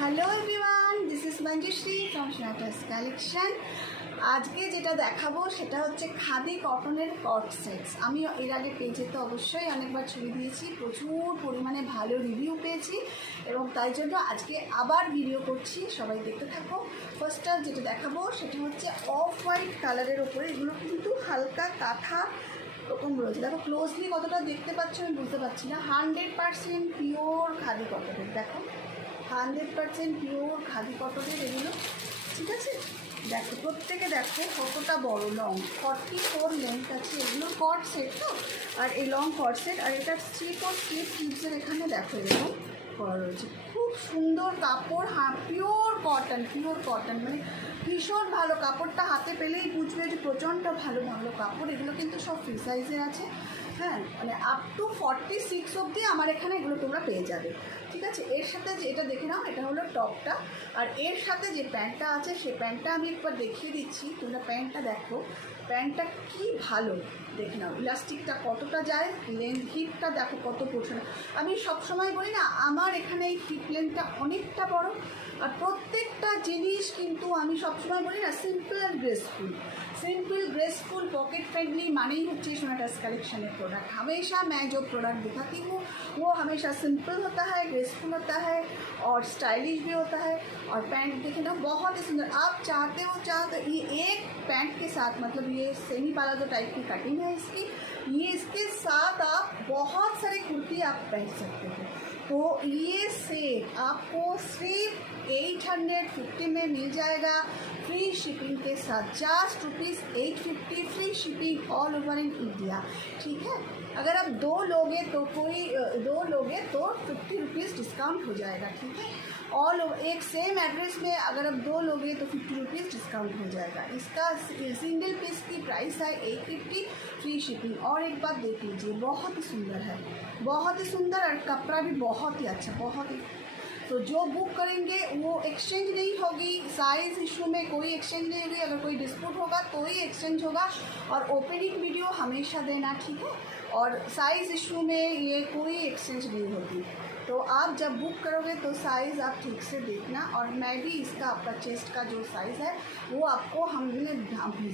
Hello everyone, this is Manjushree from Snatters collection. আজকে যেটা দেখাবো সেটা হচ্ছে খাদি কটনের কট সেটস। আমি এর আগে পেজে তো অবশ্যই অনেকবার ছবি দিয়েছি, প্রচুর পরিমাণে ভালো রিভিউ পেয়েছি এবং তাই জন্য আজকে আবার ভিডিও করছি, সবাই দেখতে থাকো। ফার্স্টটা যেটা দেখাবো সেটা হচ্ছে অফ হোয়াইট কালারের ওপরে, এগুলো কিন্তু হালকা কাঁথা ওরকম রয়েছে। দেখো ক্লোজলি কতটা দেখতে পাচ্ছ আমি বুঝতে পারছি না। 100% পিওর খাদি কটনের, দেখো 100% পিওর খাদি কটনের এগুলো, ঠিক আছে। দেখো প্রত্যেকে দেখো কতটা বড় লং, 44 লেন্থ আছে, এগুলো কট সেট তো, আর এই লং কট সেট, আর এটা স্লিপসের এখানে দেখো এরকম করা রয়েছে। খুব সুন্দর কাপড়, পিওর কটন, মানে ভীষণ ভালো কাপড়টা, হাতে পেলেই বুঝবে যে প্রচণ্ড ভালো ভালো কাপড়। এগুলো কিন্তু সব ফ্রি সাইজের আছে, হ্যাঁ, মানে আপ টু 46 অবধি আমার এখানে এগুলো তোমরা পেয়ে যাবে, ঠিক আছে। এর সাথে যে এটা দেখে নাও, এটা হলো টপটা, আর এর সাথে যে প্যান্টটা আছে সেই প্যান্টটা আমি একবার দেখিয়ে দিচ্ছি, তোমরা প্যান্টটা দেখো, প্যান্টটা কি ভালো দেখে নাও, ইলাস্টিকটা কতটা যায়, লেন্থ হিপটা দেখো কত পোর্শন। আমি সবসময় বলি না, আমার এখানে এই হিপ লেন্থটা অনেকটা বড়, আর প্রত্যেকটা জিনিস কিন্তু আমি সবসময় বলি না, सिंपल और ग्रेसफुल पॉकेट फ्रेंडली माने ही होती है स्न्याटार्स कलेक्शन के प्रोडक्ट। हमेशा मैं जो प्रोडक्ट दिखाती हूँ वो हमेशा सिंपल होता है, ग्रेसफुल होता है और स्टाइलिश भी होता है। और पैंट देखे ना, बहुत ही सुंदर। आप चाहते हो ये एक पैंट के साथ, मतलब ये सेमी प्लाजो टाइप की कटिंग है इसकी, ये इसके साथ आप बहुत सारे कुर्ती आप पहन सकते हो। तो ये सेट आपको सिर्फ 850 में मिल जाएगा, फ्री शिपिंग के साथ। Just ₹850 free shipping all over in India, ठीक है। अगर आप दो लोगे तो 50 रुपीज़ डिस्काउंट हो जाएगा, ठीक है। ऑल ओवर एक सेम एड्रेस में अगर आप दो लोगे तो 50 रुपीज़ डिस्काउंट हो जाएगा। इसका सिंगल पीस की प्राइस है 850 फ्री शिपिंग। और एक बात देख लीजिए, बहुत ही सुंदर है, बहुत ही सुंदर, और कपड़ा भी बहुत ही अच्छा, बहुत ही। तो जो बुक करेंगे वो एक्सचेंज नहीं होगी, साइज़ इशू में कोई एक्सचेंज नहीं होगी, अगर कोई डिस्प्यूट होगा तो ही एक्सचेंज होगा। और ओपनिंग वीडियो हमेशा देना, ठीक है। और साइज़ इशू में ये कोई एक्सचेंज नहीं होगी। तो आप जब बुक करोगे तो साइज़ आप ठीक से देखना, और मैं भी इसका आपका चेस्ट का जो साइज़ है वो आपको हम भेज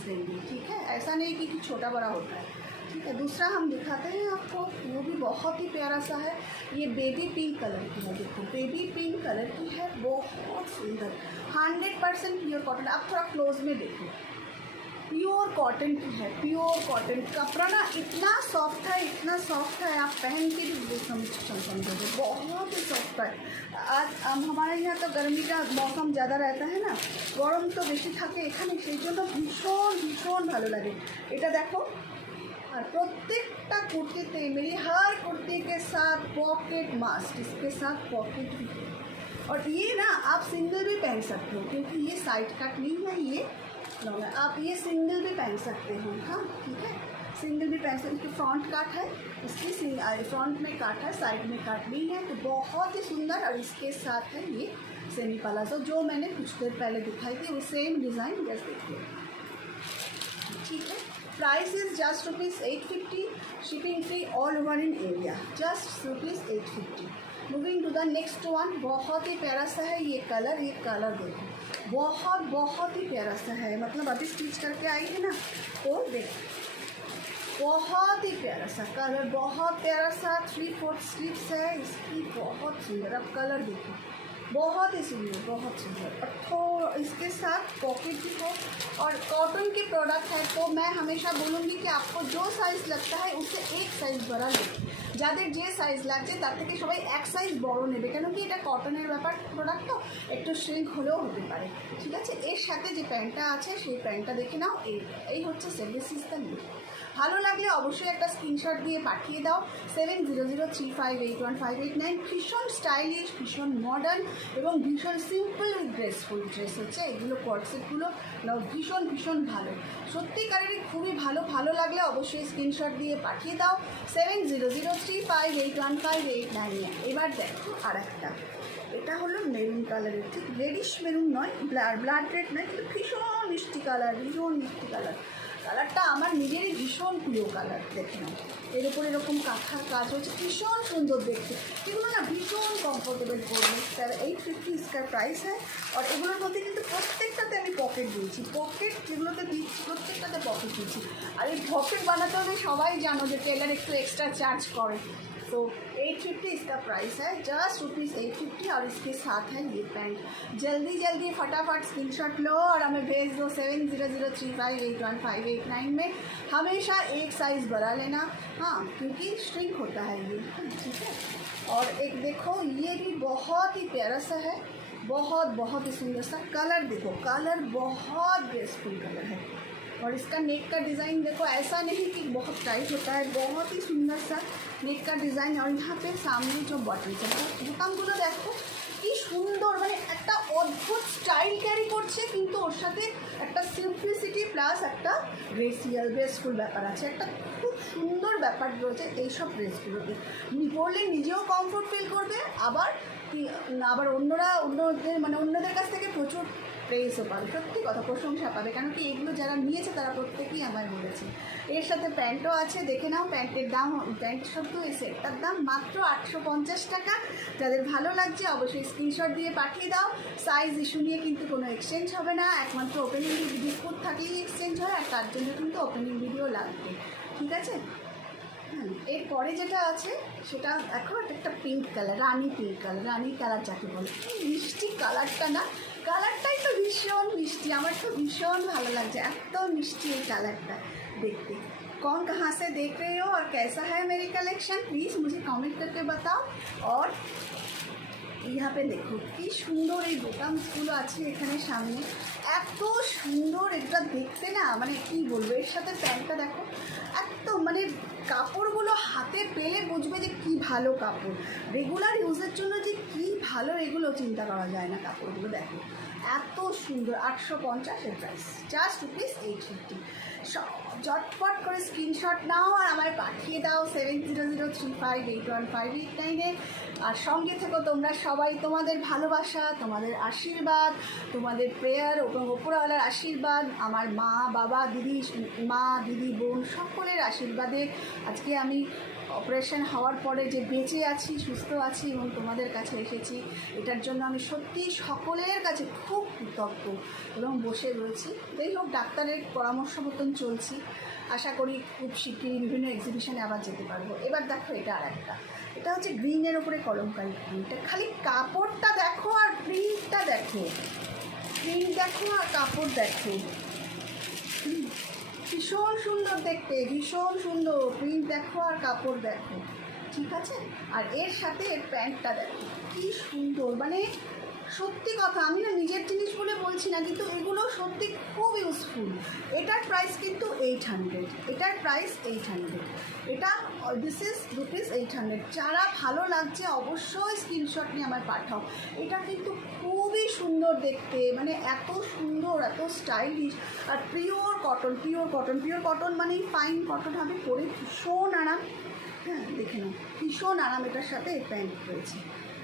देंगे, ठीक है। ऐसा नहीं कि छोटा बड़ा होता है, ठीक है। दूसरा हम दिखाते हैं आपको, वो भी बहुत ही प्यारा सा है। ये बेबी पिंक कलर की है, देखो बेबी पिंक कलर की है, बहुत सुंदर, 100% प्योर कॉटन। आप थोड़ा क्लोज में देखो, प्योर कॉटन की है, प्योर कॉटन। कपड़ा ना इतना सॉफ्ट है, इतना सॉफ्ट है, आप पहन के भी समझोगे, बहुत ही सॉफ्ट है। आज हमारे यहाँ तो गर्मी का मौसम ज़्यादा रहता है ना, गरम तो बेশি থাকে এখানে, সেই জন্য ভীষণ ভীষণ ভালো লাগে। এটা দেখো, और प्रत्येकटा कुर्तीते, मेरी हर कुर्ती के साथ पॉकेट मास्क, इसके साथ पॉकेट भी है। और ये ना आप सिंगल भी पहन सकते हो, क्योंकि ये साइड कट नहीं है, ये लॉन्ग है, आप ये सिंगल भी पहन सकते हो, हाँ, ठीक है। सिंगल भी पहन सकते, इसकी फ्रंट काट है, इसकी फ्रंट में काट है, साइड में काट नहीं है, तो बहुत ही सुंदर। और इसके साथ है ये सेमी प्लाजो, जो मैंने कुछ देर पहले दिखाई थी, वो सेम डिज़ाइन जैसे देखिए, ठीक है। Price is just ₹850, shipping free all over in India, just ₹850। Moving to the next one, बहुत ही प्यारा सा है ये कलर देखो, बहुत ही प्यारा सा है, मतलब अभी स्टिच करके आई है ना, तो देखो बहुत ही प्यारा सा कलर, बहुत प्यारा सा 3/4 स्लीव्स है इसकी, बहुत सुंदर। अब कलर देखो, बहुत ही सुंदर, बहुत सुंदर। और थोड़ा इसके साथ पॉकेट भी है, और कॉटन के प्रोडक्ट है, तो मैं हमेशा बोलूँगी कि आपको जो साइज़ लगता है उससे एक साइज़ बड़ा लें। যাদের যে সাইজ লাগছে তার থেকে সবাই এক সাইজ বড় নেবে, কেন কি এটা কটনের ব্যাপার, প্রোডাক্ট তো একটু শ্রিঙ্ক হলেও হতে পারে, ঠিক আছে। এর সাথে যে প্যান্টটা আছে সেই প্যান্টটা দেখে নাও, এই হচ্ছে 7 লুক। ভালো লাগলে অবশ্যই একটা স্ক্রিনশট দিয়ে পাঠিয়ে দাও 7003581589। ভীষণ স্টাইলিশ, ভীষণ মডার্ন এবং ভীষণ সিম্পল উইথ গ্রেসফুল ড্রেস হচ্ছে এগুলো, কটসেটগুলো ভীষণ ভীষণ ভালো, সত্যিকারেরই খুবই ভালো। ভালো লাগলে অবশ্যই স্ক্রিনশট দিয়ে পাঠিয়ে দাও 7003581589। এবার দেখো আর একটা, এটা হলো মেরুন কালারের, ঠিক রেডিশ মেরুন নয়, ব্লাড রেড নয়, কিন্তু ভীষণ মিষ্টি কালার, ভীষণ মিষ্টি কালার। কালারটা আমার নিজেরই ভীষণ প্রিয় কালার। দেখে নাও, এর উপর এরকম কাঁথার কাজ হচ্ছে, ভীষণ সুন্দর দেখতে। এগুলো না ভীষণ কমফোর্টেবল পড়বে। 850 इसका प्राइस है। और এগুলোর মধ্যে কিন্তু প্রত্যেকটাতে আমি পকেট দিয়েছি, পকেট যেগুলোতে দিচ্ছি প্রত্যেকটাতে পকেট দিচ্ছি। আর এই পকেট বানাতে হলে সবাই জানো যে টেলার একটু এক্সট্রা চার্জ করে। तो 850 इसका प्राइस है, जस्ट ₹850। और इसके साथ है ये पैंट। जल्दी जल्दी फटाफट स्क्रीनशॉट लो और हमें भेज दो 7003581589 में। हमेशा एक साइज़ बड़ा लेना, हाँ, क्योंकि श्रिंक होता है ये, ठीक है। और एक देखो ये भी बहुत ही प्यारा सा है, बहुत बहुत ही सुंदर सा कलर। देखो कलर बहुत ग्रेसफुल कलर है। और इसका नेक का डिज़ाइन देखो, ऐसा नहीं कि बहुत टाइट होता है, बहुत ही सुंदर सा नेक का डिज़ाइन। और यहाँ पे सामने जो बटन বোতামগুলো দেখো কি সুন্দর, মানে একটা অদ্ভুত স্টাইল ক্যারি করছে, কিন্তু ওর সাথে একটা সিম্পলিসিটি প্লাস একটা গ্রেসফুল ব্যাপার আছে, একটা খুব সুন্দর ব্যাপার রয়েছে এইসব ড্রেসগুলোতে। পরলে নিজেও কমফোর্ট ফিল করবে, আবার অন্যদের কাছ থেকে প্রচুর প্রেসও পাবে, সত্যি কথা, প্রশংসা পাবে। কেন কি এগুলো যারা নিয়েছে তারা প্রত্যেকেই আমায় বলেছে। এর সাথে প্যান্টও আছে, দেখে নাও। প্যান্টের দাম, প্যান্ট শুধু এই সেটটার দাম মাত্র 850 টাকা। যাদের ভালো লাগছে অবশ্যই স্ক্রিনশট দিয়ে পাঠিয়ে দাও। সাইজ ইস্যু নিয়ে কিন্তু কোনো এক্সচেঞ্জ হবে না, একমাত্র ওপেনিং ভিডিও থাকলেই এক্সচেঞ্জ হয়, আর তার জন্য কিন্তু ওপেনিং ভিডিও লাগবে, ঠিক আছে। এরপরে যেটা আছে সেটা দেখো, একটা পিঙ্ক কালার, রানি কালার যাকে বলে। মিষ্টি কালারটা না, কালারটাই তো ভীষণ মিষ্টি, আমার তো ভীষণ ভালো লাগছে, এত মিষ্টি এই কালারটা देखते। कौन कहाँ से देख रहे हो और कैसा है मेरी कलेक्शन, प्लीज़ मुझे कमेंट करके बताओ। और यहाँ पे देखो কি সুন্দর এই বোতামগুলো আছে এখানে সামনে, এত সুন্দর এটা দেখতে না, মানে কি বলবো। এর সাথে প্যান্টটা দেখো, এত মানে কাপড়গুলো হাতে পেলে বুঝবে যে কি ভালো কাপড়, রেগুলার ইউজের জন্য যে কি ভালো, এগুলো চিন্তা করা যায় না। কাপড়গুলো দেখো এত সুন্দর। 850 এর প্রাইস, জাস্ট ₹850। ঝটপট করে স্ক্রিনশট নাও আর আমায় পাঠিয়ে দাও 7003581589-এ। আর সঙ্গে থেকো তোমরা সবাই, তোমাদের ভালোবাসা, তোমাদের আশীর্বাদ, তোমাদের প্রেয়ার এবং ওপরওয়ালার আশীর্বাদ, আমার মা বাবা দিদি বোন সকলের আশীর্বাদে আজকে আমি অপারেশন হওয়ার পরে যে বেঁচে আছি, সুস্থ আছি এবং তোমাদের কাছে এসেছি। এটার জন্য আমি সত্যি সকলের কাছে খুব কৃতজ্ঞ এবং বসে রয়েছি। যাই হোক, ডাক্তারের পরামর্শ মতন চলছি, আশা করি খুব শিগগিরই বিভিন্ন এক্সিবিশনে আবার যেতে পারবো। এবার দেখো এটা আর একটা, এটা হচ্ছে গ্রিনের ওপরে কলমকারি প্রিন্ট। খালি কাপড়টা দেখো আর প্রিন্টটা দেখো, প্রিন্ট দেখো আর কাপড় দেখো, ভীষণ সুন্দর দেখতে, ভীষণ সুন্দর। প্রিন্ট দেখো আর কাপড় দেখো, ঠিক আছে। আর এর সাথে এর প্যান্টটা দেখো কি সুন্দর, মানে সত্যি কথা, আমি না নিজের জিনিস বলে বলছি না, কিন্তু এগুলো সত্যি খুব ইউজফুল। এটার প্রাইস কিন্তু 800, এটার প্রাইস 800, এটা দিস ইজ ₹800। যারা ভালো লাগছে অবশ্যই স্ক্রিনশট নিয়ে আমায় পাঠাও। এটা কিন্তু খুবই সুন্দর দেখতে, মানে এত সুন্দর, এত স্টাইলিশ। আর পিওর কটন মানে ফাইন কটন হবে, পরে ভীষণ আরাম। হ্যাঁ দেখে নাও, ভীষণ আরাম। এটার সাথে প্যান্ট রয়েছে,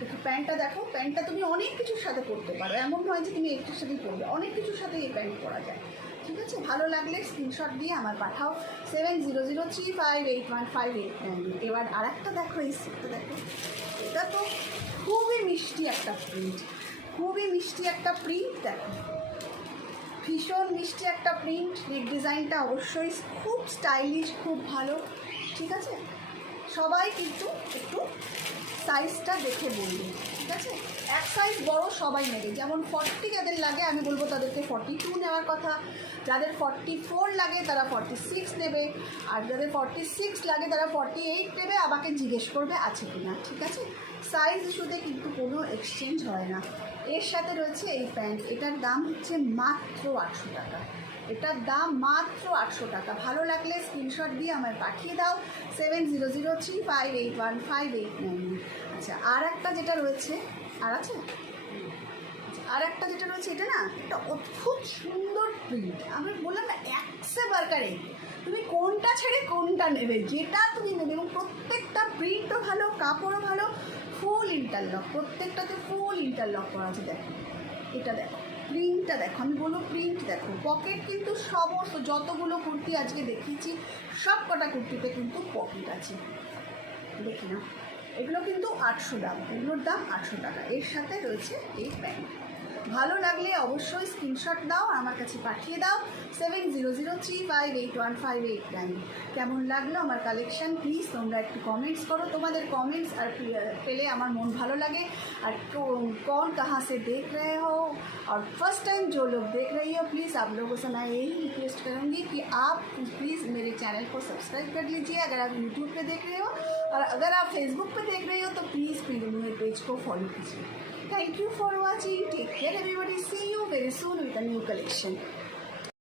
দেখো প্যান্টটা দেখো, প্যান্টটা তুমি অনেক কিছুর সাথে পরতে পারো, এমন নয় যে তুমি একটার সাথেই পরবে, অনেক কিছুর সাথে এই প্যান্ট পরা যায়, ঠিক আছে। ভালো লাগলে স্ক্রিনশট দিয়ে আমার পাঠাও 7003581589। এবার আর একটা দেখো, এই সেটটা দেখো, এটা তো খুবই মিষ্টি একটা প্রিন্ট, দেখো ভীষণ মিষ্টি একটা প্রিন্ট। নেক ডিজাইনটা অবশ্যই খুব স্টাইলিশ, খুব ভালো, ঠিক আছে। সবাই কিন্তু একটু সাইজটা দেখে বলবে, ঠিক আছে। এক সাইজ বড় সবাই নেবে, যেমন 40 যাদের লাগে আমি বলবো তাদেরকে 42 নেওয়ার কথা, যাদের 44 লাগে তারা 46 নেবে, আর যাদের 46 লাগে তারা 48 নেবে। আমাকে জিজ্ঞেস করবে আছে কি না, ঠিক আছে। সাইজ ইস্যুতে কিন্তু কোনো এক্সচেঞ্জ হয় না। এর সাথে রয়েছে এই প্যান্ট, এটার দাম হচ্ছে মাত্র 800 টাকা, এটার দাম মাত্র 800 টাকা। ভালো লাগলে স্ক্রিনশট দিয়ে আমায় পাঠিয়ে দাও 7003581589। আচ্ছা, আর একটা যেটা রয়েছে, এটা না, একটা অদ্ভুত সুন্দর প্রিন্ট। আমি বললাম না, একসে বার্কারে তুমি কোনটা ছেড়ে কোনটা নেবে, যেটা তুমি নেবে। এবং প্রত্যেকটা প্রিন্টও ভালো, কাপড়ও ভালো, ফুল ইন্টারলক, প্রত্যেকটাতে ফুল ইন্টারলক করা আছে। দেখো এটা দেখো প্রিন্টটা দেখো, আমি বলবো প্রিন্ট দেখো, পকেট কিন্তু সমস্ত যতগুলো কুর্তি আজকে দেখিয়েছি সব কটা কুর্তিতে কিন্তু পকেট আছে, দেখি না। এগুলো কিন্তু 800 দাম, এগুলোর দাম 800 টাকা, এর সাথে রয়েছে এই প্যান্ট। ভালো লাগলে অবশ্যই স্ক্রিনশট দাও, আমার কাছে পাঠিয়ে দাও 7003581589। কেমন লাগলো আমার কালেকশন প্লিজ তোমরা একটু कमेंट्स करो, तुम्हारे कमेंट्स और पेले हमार मन भालो लगे। और कौन कहाँ से देख रहे हो और फर्स्ट टाइम जो लोग देख रही हो प्लीज़ आप लोगों से मैं यही रिक्वेस्ट करूँगी कि आप प्लीज़ मेरे चैनल को सब्सक्राइब कर लीजिए अगर आप यूट्यूब पे देख रहे हो, और अगर आप फेसबुक पे देख रहे हो तो प्लीज़ मेरे पेज को फॉलो कीजिए। Thank you for watching. Take care everybody. See you very soon with a new collection.